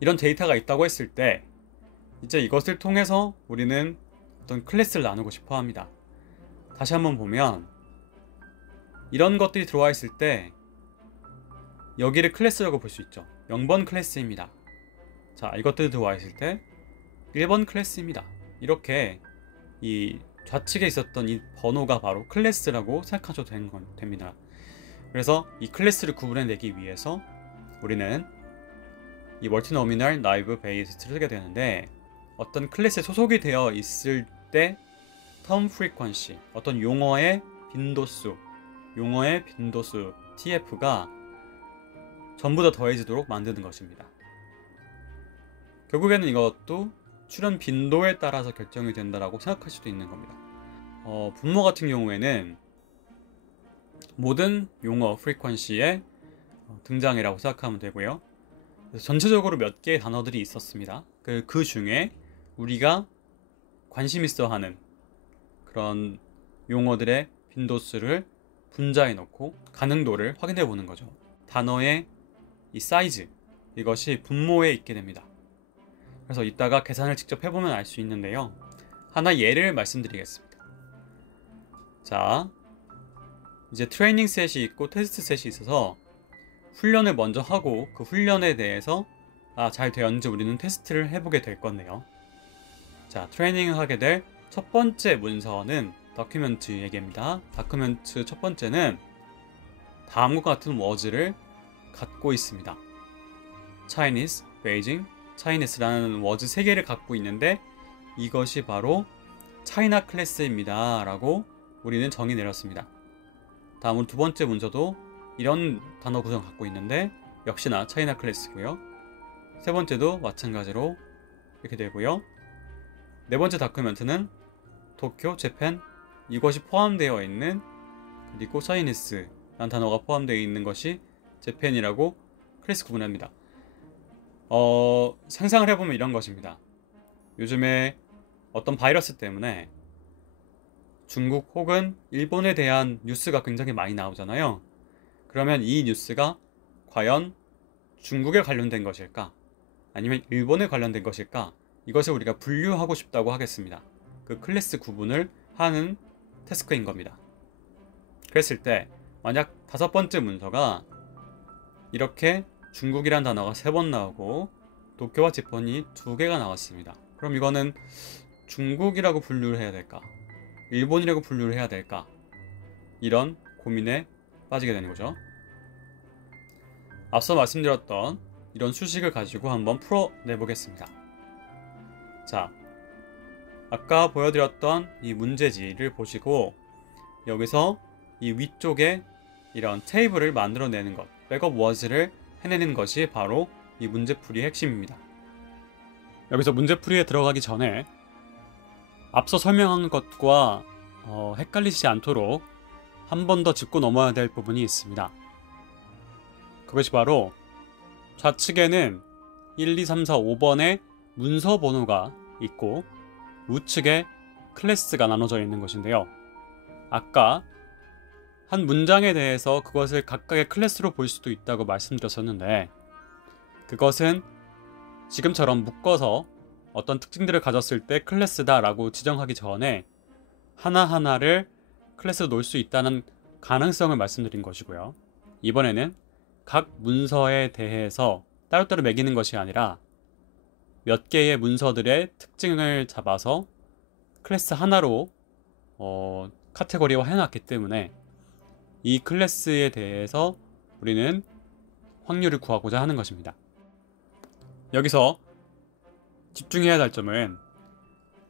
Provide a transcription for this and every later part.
이런 데이터가 있다고 했을 때 이제 이것을 통해서 우리는 어떤 클래스를 나누고 싶어 합니다. 다시 한번 보면 이런 것들이 들어와 있을 때 여기를 클래스라고 볼 수 있죠. 0번 클래스입니다. 자, 이것들이 들어와 있을 때 1번 클래스입니다. 이렇게 이 좌측에 있었던 이 번호가 바로 클래스라고 생각하셔도 됩니다. 그래서 이 클래스를 구분해내기 위해서 우리는 이 멀티노미널 나이브 베이스를 쓰게 되는데, 어떤 클래스에 소속이 되어 있을 때 term frequency, 어떤 용어의 빈도수 TF가 전부 다 더해지도록 만드는 것입니다. 결국에는 이것도 출현 빈도에 따라서 결정이 된다라고 생각할 수도 있는 겁니다. 분모 같은 경우에는 모든 용어 frequency의 등장이라고 생각하면 되고요. 그래서 전체적으로 몇 개의 단어들이 있었습니다. 그 중에 우리가 관심 있어 하는 그런 용어들의 빈도수를 분자해 놓고 가능도를 확인해 보는 거죠. 단어의 이 사이즈, 이것이 분모에 있게 됩니다. 그래서 이따가 계산을 직접 해보면 알 수 있는데요. 하나 예를 말씀드리겠습니다. 자, 이제 트레이닝 셋이 있고 테스트 셋이 있어서 훈련을 먼저 하고 그 훈련에 대해서 잘 되었는지 우리는 테스트를 해보게 될 건데요. 자, 트레이닝을 하게 될 첫 번째 문서는 다큐멘트 얘기입니다. 다큐멘트 첫 번째는 다음과 같은 워즈를 갖고 있습니다. Chinese, Beijing, Chinese라는 워즈 3개를 갖고 있는데 이것이 바로 차이나 클래스입니다 라고 우리는 정의 내렸습니다. 다음으로 두 번째 문서도 이런 단어 구성 갖고 있는데 역시나 차이나 클래스고요. 세 번째도 마찬가지로 이렇게 되고요. 네 번째 다큐멘트는 도쿄, 재팬, 이것이 포함되어 있는, 그리고 차이니스라는 단어가 포함되어 있는 것이 재팬이라고 클래스 구분합니다. 상상을 해보면 이런 것입니다. 요즘에 어떤 바이러스 때문에 중국 혹은 일본에 대한 뉴스가 굉장히 많이 나오잖아요. 그러면 이 뉴스가 과연 중국에 관련된 것일까? 아니면 일본에 관련된 것일까? 이것을 우리가 분류하고 싶다고 하겠습니다. 그 클래스 구분을 하는 태스크인 겁니다. 그랬을 때 만약 5번째 문서가 이렇게 중국이란 단어가 3번 나오고 도쿄와 재팬이 2개가 나왔습니다. 그럼 이거는 중국이라고 분류를 해야 될까? 일본이라고 분류를 해야 될까? 이런 고민에 빠지게 되는 거죠. 앞서 말씀드렸던 이런 수식을 가지고 한번 풀어내보겠습니다. 자, 아까 보여드렸던 이 문제지를 보시고 여기서 이 위쪽에 이런 테이블을 만들어내는 것, 백업 워즈를 해내는 것이 바로 이 문제풀이의 핵심입니다. 여기서 문제풀이에 들어가기 전에 앞서 설명한 것과 헷갈리지 않도록 한 번 더 짚고 넘어야 될 부분이 있습니다. 그것이 바로 좌측에는 1, 2, 3, 4, 5번의 문서 번호가 있고 우측에 클래스가 나눠져 있는 것인데요. 아까 한 문장에 대해서 그것을 각각의 클래스로 볼 수도 있다고 말씀드렸었는데, 그것은 지금처럼 묶어서 어떤 특징들을 가졌을 때 클래스다 라고 지정하기 전에 하나하나를 클래스로 놓을 수 있다는 가능성을 말씀드린 것이고요. 이번에는 각 문서에 대해서 따로따로 매기는 것이 아니라 몇 개의 문서들의 특징을 잡아서 클래스 하나로 카테고리화 해놨기 때문에 이 클래스에 대해서 우리는 확률을 구하고자 하는 것입니다. 여기서 집중해야 할 점은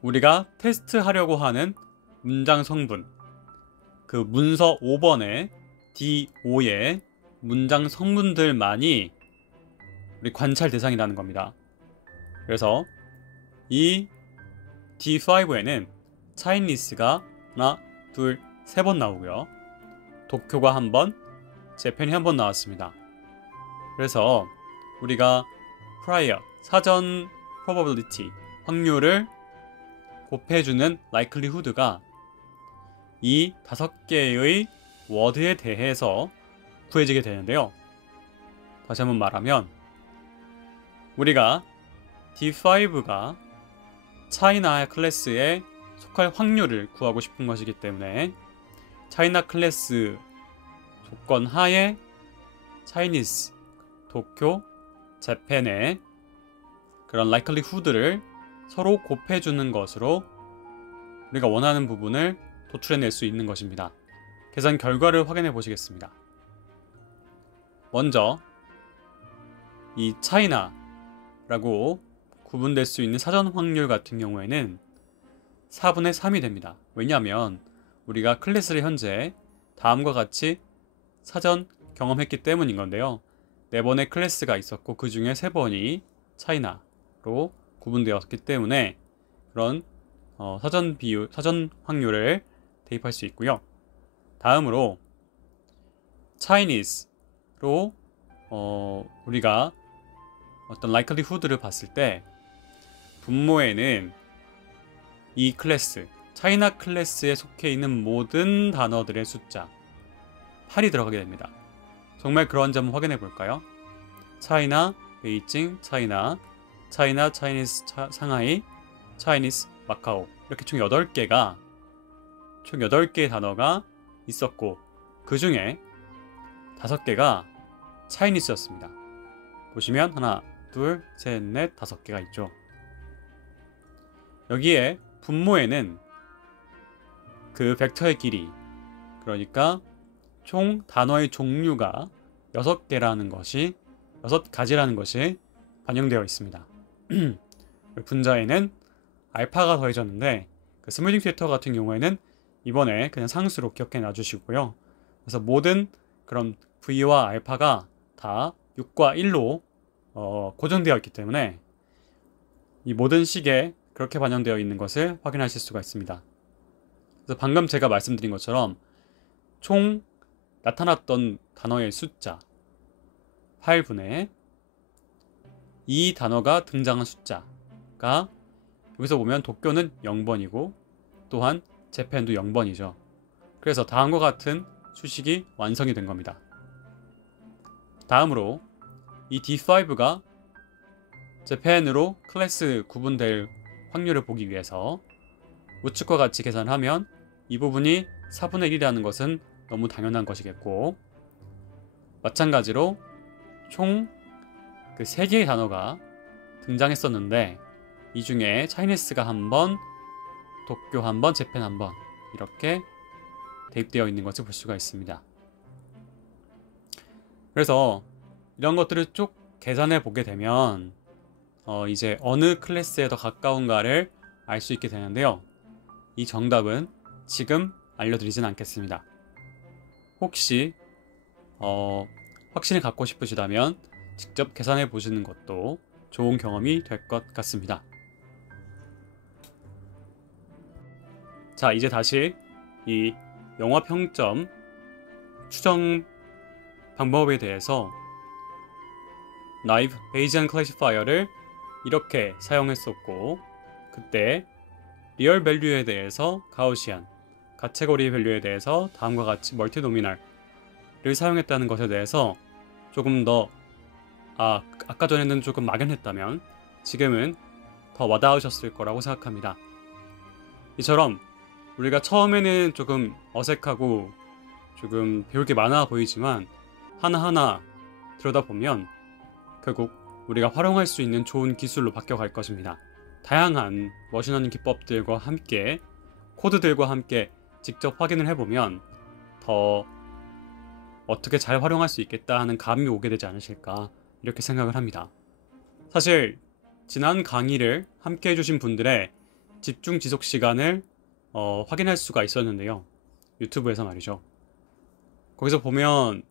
우리가 테스트하려고 하는 문장 성분, 그 문서 5번의 D5의 문장 성분들만이 우리 관찰 대상이라는 겁니다. 그래서 이 D5에는 차이니스가 하나, 둘, 3번 나오고요. 도쿄가 한 번, 재팬이 한 번 나왔습니다. 그래서 우리가 prior, 사전 probability, 확률을 곱해주는 likelihood가 이 5개의 워드에 대해서 구해지게 되는데요. 다시 한번 말하면 우리가 D5가 차이나 클래스에 속할 확률을 구하고 싶은 것이기 때문에 차이나 클래스 조건 하에 차이니스, 도쿄, 재팬의 그런 likelihood를 서로 곱해주는 것으로 우리가 원하는 부분을 도출해낼 수 있는 것입니다. 계산 결과를 확인해 보시겠습니다. 먼저 이 차이나라고 구분될 수 있는 사전 확률 같은 경우에는 4분의 3이 됩니다. 왜냐하면 우리가 클래스를 현재 다음과 같이 사전 경험했기 때문인 건데요. 4번의 클래스가 있었고 그 중에 3번이 차이나로 구분되었기 때문에 그런 사전 비율, 사전 확률을 대입할 수 있고요. 다음으로 Chinese로 우리가 어떤 likelihood를 봤을 때 분모에는 이 클래스, 차이나 클래스에 속해 있는 모든 단어들의 숫자 8이 들어가게 됩니다. 정말 그런지 한번 확인해 볼까요? 차이나, 베이징, 차이나, 차이니스, 상하이, 차이니스, 마카오 이렇게 총 8개의 단어가 있었고 그 중에 5개가 차이니스였습니다. 보시면 하나, 둘, 셋, 넷, 5개가 있죠. 여기에 분모에는 그 벡터의 길이, 그러니까 총 단어의 종류가 6가지라는 것이 반영되어 있습니다. 분자에는 알파가 더해졌는데 그 스무딩 팩터 같은 경우에는 이번에 그냥 상수로 기억해 놔주시고요. 그래서 모든 그런 V와 알파가 다 6과 1로 고정되어 있기 때문에 이 모든 식에 그렇게 반영되어 있는 것을 확인하실 수가 있습니다. 그래서 방금 제가 말씀드린 것처럼 총 나타났던 단어의 숫자 8분의 이 단어가 등장한 숫자가 여기서 보면 도쿄는 0번이고 또한 재팬도 0번이죠. 그래서 다음과 같은 수식이 완성이 된 겁니다. 다음으로 이 D5가 재팬으로 클래스 구분될 확률을 보기 위해서 우측과 같이 계산하면 이 부분이 4분의 1이라는 것은 너무 당연한 것이겠고, 마찬가지로 총 그 3개의 단어가 등장했었는데 이 중에 차이니스가 한 번, 도쿄 한 번, 재팬 한 번 이렇게 대입되어 있는 것을 볼 수가 있습니다. 그래서 이런 것들을 쭉 계산해 보게 되면 이제 어느 클래스에 더 가까운가를 알 수 있게 되는데요. 이 정답은 지금 알려드리진 않겠습니다. 혹시 확신을 갖고 싶으시다면 직접 계산해 보시는 것도 좋은 경험이 될 것 같습니다. 자, 이제 다시 이 영화 평점 추정 방법에 대해서 나이브 베이지안 클래시파이어를 이렇게 사용했었고, 그때 리얼 밸류에 대해서 가우시안, 카테고리 밸류에 대해서 다음과 같이 멀티노미널을 사용했다는 것에 대해서 조금 더 아까 전에는 조금 막연했다면 지금은 더 와닿으셨을 거라고 생각합니다. 이처럼 우리가 처음에는 조금 어색하고 조금 배울 게 많아 보이지만 하나하나 들여다보면 결국 우리가 활용할 수 있는 좋은 기술로 바뀌어갈 것입니다. 다양한 머신러닝 기법들과 함께 코드들과 함께 직접 확인을 해보면 더 어떻게 잘 활용할 수 있겠다 하는 감이 오게 되지 않으실까 이렇게 생각을 합니다. 사실 지난 강의를 함께 해주신 분들의 집중 지속 시간을 확인할 수가 있었는데요. 유튜브에서 말이죠. 거기서 보면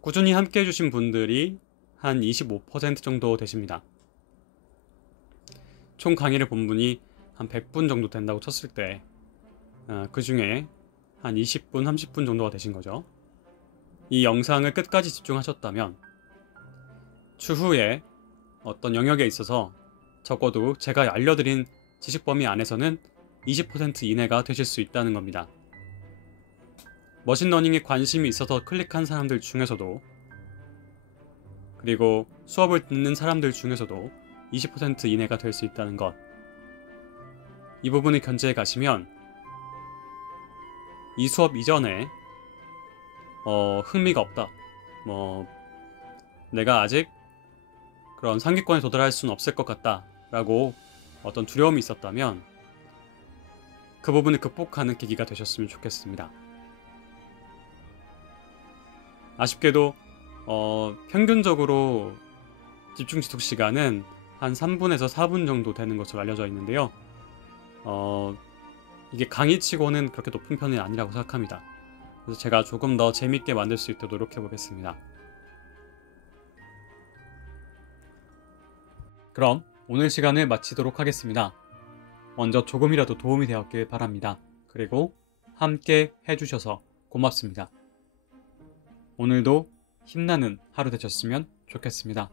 꾸준히 함께 해주신 분들이 한 25% 정도 되십니다. 총 강의를 본 분이 한 100분 정도 된다고 쳤을 때 그 중에 한 20분, 30분 정도가 되신 거죠. 이 영상을 끝까지 집중하셨다면 추후에 어떤 영역에 있어서 적어도 제가 알려드린 지식 범위 안에서는 20% 이내가 되실 수 있다는 겁니다. 머신러닝에 관심이 있어서 클릭한 사람들 중에서도 그리고 수업을 듣는 사람들 중에서도 20% 이내가 될 수 있다는 것. 이 부분을 견제해 가시면 이 수업 이전에 흥미가 없다. 내가 아직 그런 상위권에 도달할 수는 없을 것 같다. 라고 어떤 두려움이 있었다면 그 부분을 극복하는 계기가 되셨으면 좋겠습니다. 아쉽게도 평균적으로 집중 지속 시간은 한 3분에서 4분 정도 되는 것으로 알려져 있는데요. 이게 강의치고는 그렇게 높은 편이 아니라고 생각합니다. 그래서 제가 조금 더 재밌게 만들 수 있도록 노력해 보겠습니다. 그럼 오늘 시간을 마치도록 하겠습니다. 먼저 조금이라도 도움이 되었길 바랍니다. 그리고 함께 해주셔서 고맙습니다. 오늘도 힘나는 하루 되셨으면 좋겠습니다.